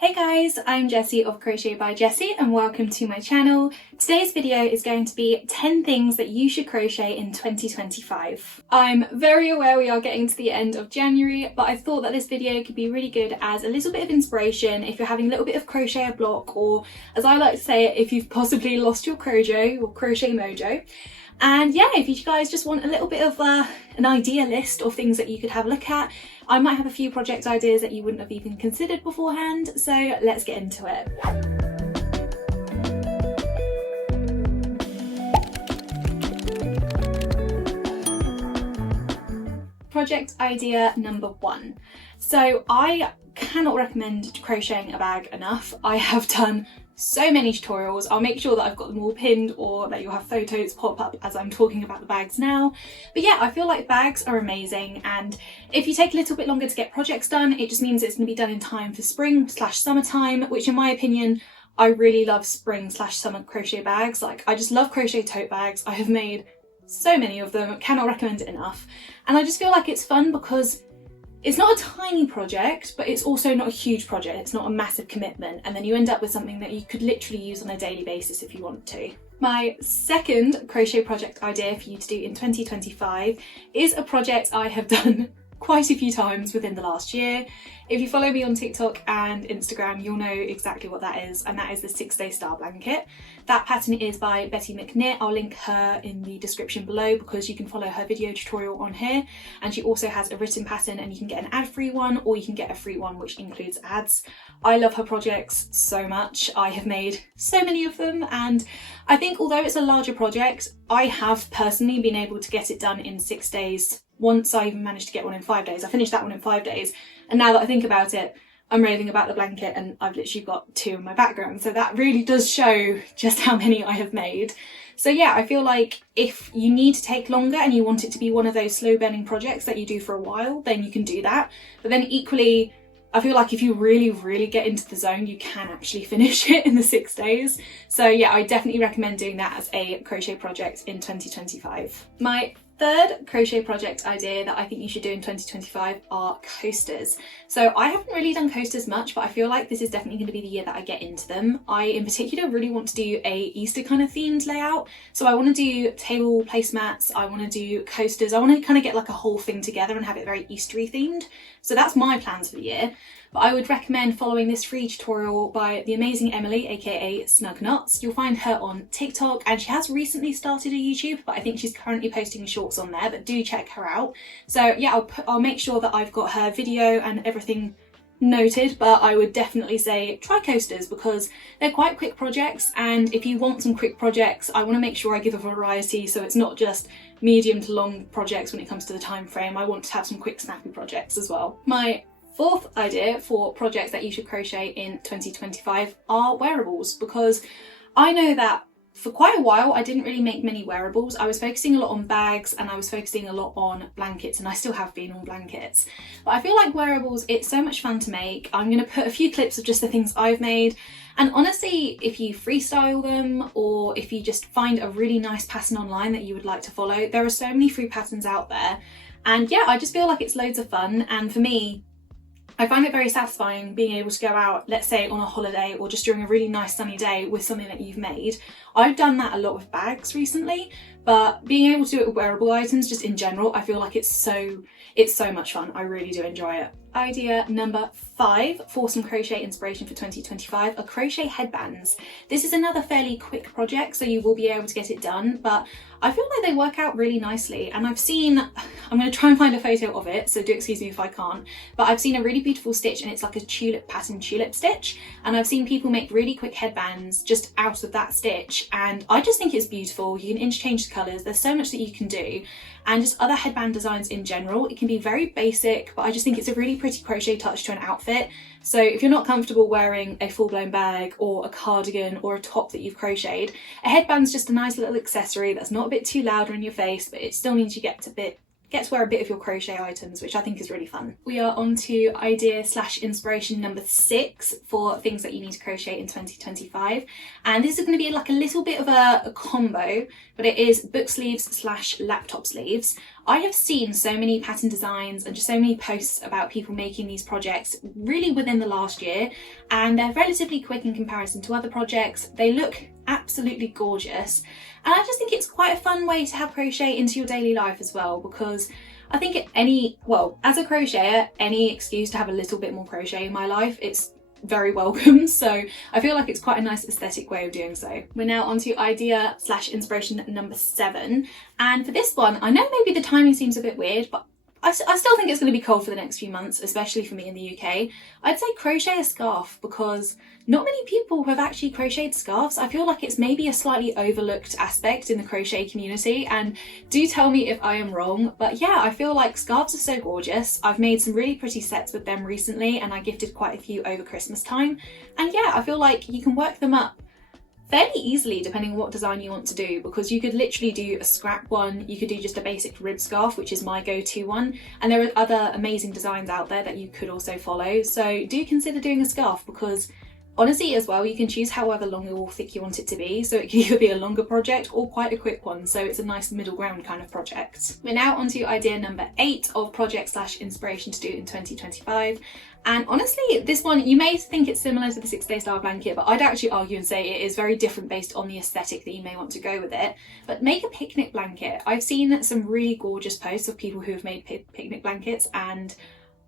Hey guys, I'm Jessie of Crochet by Jessie and welcome to my channel. Today's video is going to be 10 things that you should crochet in 2025. I'm very aware we are getting to the end of January, but I thought that this video could be really good as a little bit of inspiration if you're having a little bit of crochet block, or as I like to say it, if you've possibly lost your crochet or crochet mojo. And yeah, if you guys just want a little bit of an idea list of things that you could have a look at, I might have a few project ideas that you wouldn't have even considered beforehand, so let's get into it. Project idea number 1. So I cannot recommend crocheting a bag enough. I have done so many tutorials. I'll make sure that I've got them all pinned or that you'll have photos pop up as I'm talking about the bags now. But yeah, I feel like bags are amazing, and if you take a little bit longer to get projects done, it just means it's going to be done in time for spring/summertime, which in my opinion, I really love spring/summer crochet bags. Like, I just love crochet tote bags. I have made so many of them, cannot recommend it enough. And I just feel like it's fun because it's not a tiny project, but it's also not a huge project. It's not a massive commitment, and then you end up with something that you could literally use on a daily basis if you want to. My second crochet project idea for you to do in 2025 is a project I have done quite a few times within the last year. If you follow me on TikTok and Instagram, you'll know exactly what that is, and that is the 6-Day Star Blanket. That pattern is by Betty McKnit. I'll link her in the description below because you can follow her video tutorial on here, and she also has a written pattern, and you can get an ad-free one or you can get a free one which includes ads. I love her projects so much. I have made so many of them, and I think although it's a larger project, I have personally been able to get it done in 6 days. Once I even managed to get one in 5 days. I finished that one in 5 days, and now that I think about it, I'm raving about the blanket and I've literally got 2 in my background, so that really does show just how many I have made. So yeah, I feel like if you need to take longer and you want it to be one of those slow burning projects that you do for a while, then you can do that. But then equally, I feel like if you really get into the zone, you can actually finish it in the 6 days. So yeah, I definitely recommend doing that as a crochet project in 2025. My third crochet project idea that I think you should do in 2025 are coasters. So I haven't really done coasters much, but I feel like this is definitely going to be the year that I get into them. I in particular really want to do a Easter kind of themed layout. So I want to do table placemats, I want to do coasters, I want to kind of get like a whole thing together and have it very Eastery themed. So that's my plans for the year. But I would recommend following this free tutorial by the amazing Emily, aka Snug Knots. You'll find her on TikTok, and she has recently started a YouTube, but I think she's currently posting shorts on there, but do check her out. So yeah, I'll make sure that I've got her video and everything noted, but I would definitely say try coasters because they're quite quick projects, and if you want some quick projects, I want to make sure I give a variety, so it's not just medium to long projects when it comes to the time frame. I want to have some quick snappy projects as well. My fourth idea for projects that you should crochet in 2025 are wearables, because I know that for quite a while I didn't really make many wearables. I was focusing a lot on bags and I was focusing a lot on blankets, and I still have been on blankets. But I feel like wearables, it's so much fun to make. I'm going to put a few clips of just the things I've made, and honestly, if you freestyle them or if you just find a really nice pattern online that you would like to follow, there are so many free patterns out there. And yeah, I just feel like it's loads of fun, and for me, I find it very satisfying being able to go out, let's say on a holiday or just during a really nice sunny day with something that you've made. I've done that a lot with bags recently, but being able to do it with wearable items just in general, I feel like it's so much fun. I really do enjoy it. Idea number 5 for some crochet inspiration for 2025 are crochet headbands. This is another fairly quick project, so you will be able to get it done, but I feel like they work out really nicely, and I'm going to try and find a photo of it, so do excuse me if I can't, but I've seen a really beautiful stitch and it's like a tulip pattern tulip stitch, and I've seen people make really quick headbands just out of that stitch, and I just think it's beautiful. You can interchange the colours, there's so much that you can do, and just other headband designs in general. It can be very basic, but I just think it's a really pretty crochet touch to an outfit. So if you're not comfortable wearing a full-blown bag or a cardigan or a top that you've crocheted, a headband's just a nice little accessory that's not a bit too loud or in your face, but it still means you get a bit get to wear a bit of your crochet items, which I think is really fun. We are on to idea / inspiration number 6 for things that you need to crochet in 2025. And this is going to be like a little bit of a combo, but it is book sleeves / laptop sleeves. I have seen so many pattern designs and just so many posts about people making these projects really within the last year, and they're relatively quick in comparison to other projects. They look absolutely gorgeous, and I just think it's quite a fun way to have crochet into your daily life as well, because I think as a crocheter, any excuse to have a little bit more crochet in my life, it's very welcome. So I feel like it's quite a nice aesthetic way of doing so. We're now on to idea / inspiration number 7, and for this one, I know maybe the timing seems a bit weird, but I still think it's going to be cold for the next few months, especially for me in the UK. I'd say crochet a scarf, because not many people have actually crocheted scarves. I feel like it's maybe a slightly overlooked aspect in the crochet community, and do tell me if I am wrong, but yeah, I feel like scarves are so gorgeous. I've made some really pretty sets with them recently, and I gifted quite a few over Christmas time, and yeah, I feel like you can work them up fairly easily depending on what design you want to do, because you could literally do a scrap one, you could do just a basic rib scarf, which is my go-to one, and there are other amazing designs out there that you could also follow. So do consider doing a scarf, because honestly as well, you can choose however long or thick you want it to be, so it can either be a longer project or quite a quick one, so it's a nice middle ground kind of project. We're now on to idea number 8 of project / inspiration to do in 2025. And honestly, this one, you may think it's similar to the 6-day style blanket, but I'd actually argue and say it is very different based on the aesthetic that you may want to go with it. But make a picnic blanket. I've seen some really gorgeous posts of people who have made picnic blankets, and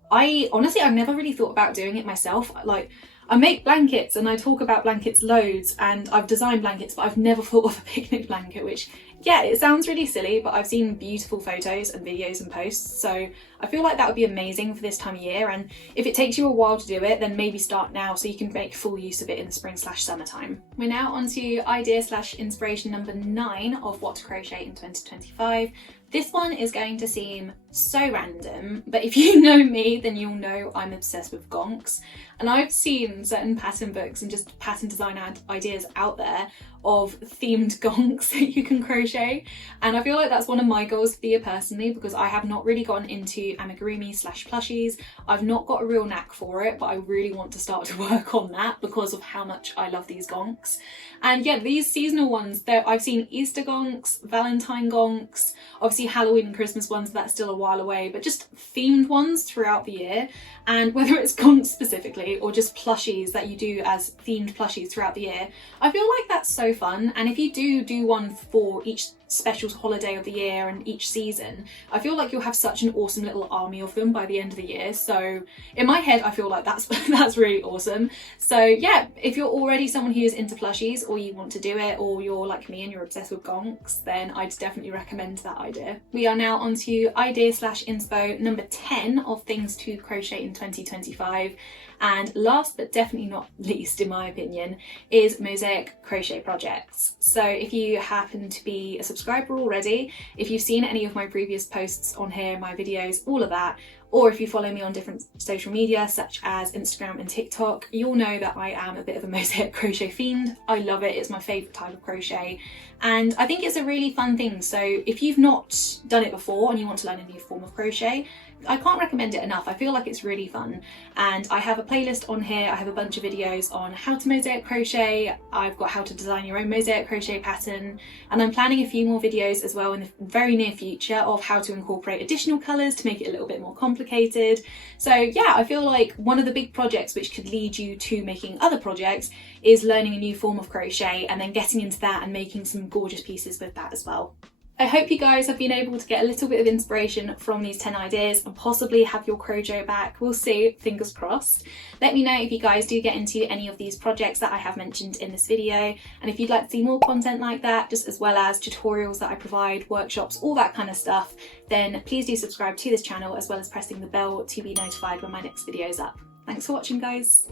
I've never really thought about doing it myself. Like, I make blankets and I talk about blankets loads, and I've designed blankets, but I've never thought of a picnic blanket, which, yeah, it sounds really silly, but I've seen beautiful photos and videos and posts, so I feel like that would be amazing for this time of year. And if it takes you a while to do it, then maybe start now so you can make full use of it in the spring / summertime. We're now on to idea / inspiration number 9 of what to crochet in 2025. This one is going to seem so random, but if you know me, then you'll know I'm obsessed with gonks. And I've seen certain pattern books and just pattern design ideas out there of themed gonks that you can crochet, and I feel like that's one of my goals for the year personally, because I have not really gotten into amigurumi / plushies. I've not got a real knack for it, but I really want to start to work on that because of how much I love these gonks. And yeah, these seasonal ones, I've seen Easter gonks, Valentine gonks, obviously Halloween and Christmas ones, that's still a while away, but just themed ones throughout the year. And whether it's gonks specifically or just plushies that you do as themed plushies throughout the year, I feel like that's so fun. And if you do one for each special holiday of the year and each season, I feel like you'll have such an awesome little army of them by the end of the year. So in my head, I feel like that's really awesome. So yeah, if you're already someone who is into plushies, or you want to do it, or you're like me and you're obsessed with gonks, then I'd definitely recommend that idea. We are now on to idea / inspo number 10 of things to crochet in 2025. And last but definitely not least, in my opinion, is Mosaic Crochet projects. So if you happen to be a subscriber already, if you've seen any of my previous posts on here, my videos, all of that, or if you follow me on different social media such as Instagram and TikTok, you'll know that I am a bit of a Mosaic Crochet fiend. I love it, it's my favourite type of crochet, and I think it's a really fun thing. So if you've not done it before and you want to learn a new form of crochet, I can't recommend it enough. I feel like it's really fun, and I have a playlist on here. I have a bunch of videos on how to mosaic crochet. I've got how to design your own mosaic crochet pattern, and I'm planning a few more videos as well in the very near future of how to incorporate additional colours to make it a little bit more complicated. So yeah, I feel like one of the big projects which could lead you to making other projects is learning a new form of crochet and then getting into that and making some gorgeous pieces with that as well. I hope you guys have been able to get a little bit of inspiration from these 10 ideas and possibly have your crojo back. We'll see, fingers crossed. Let me know if you guys do get into any of these projects that I have mentioned in this video, and if you'd like to see more content like that, just as well as tutorials that I provide, workshops, all that kind of stuff, then please do subscribe to this channel, as well as pressing the bell to be notified when my next video is up. Thanks for watching, guys.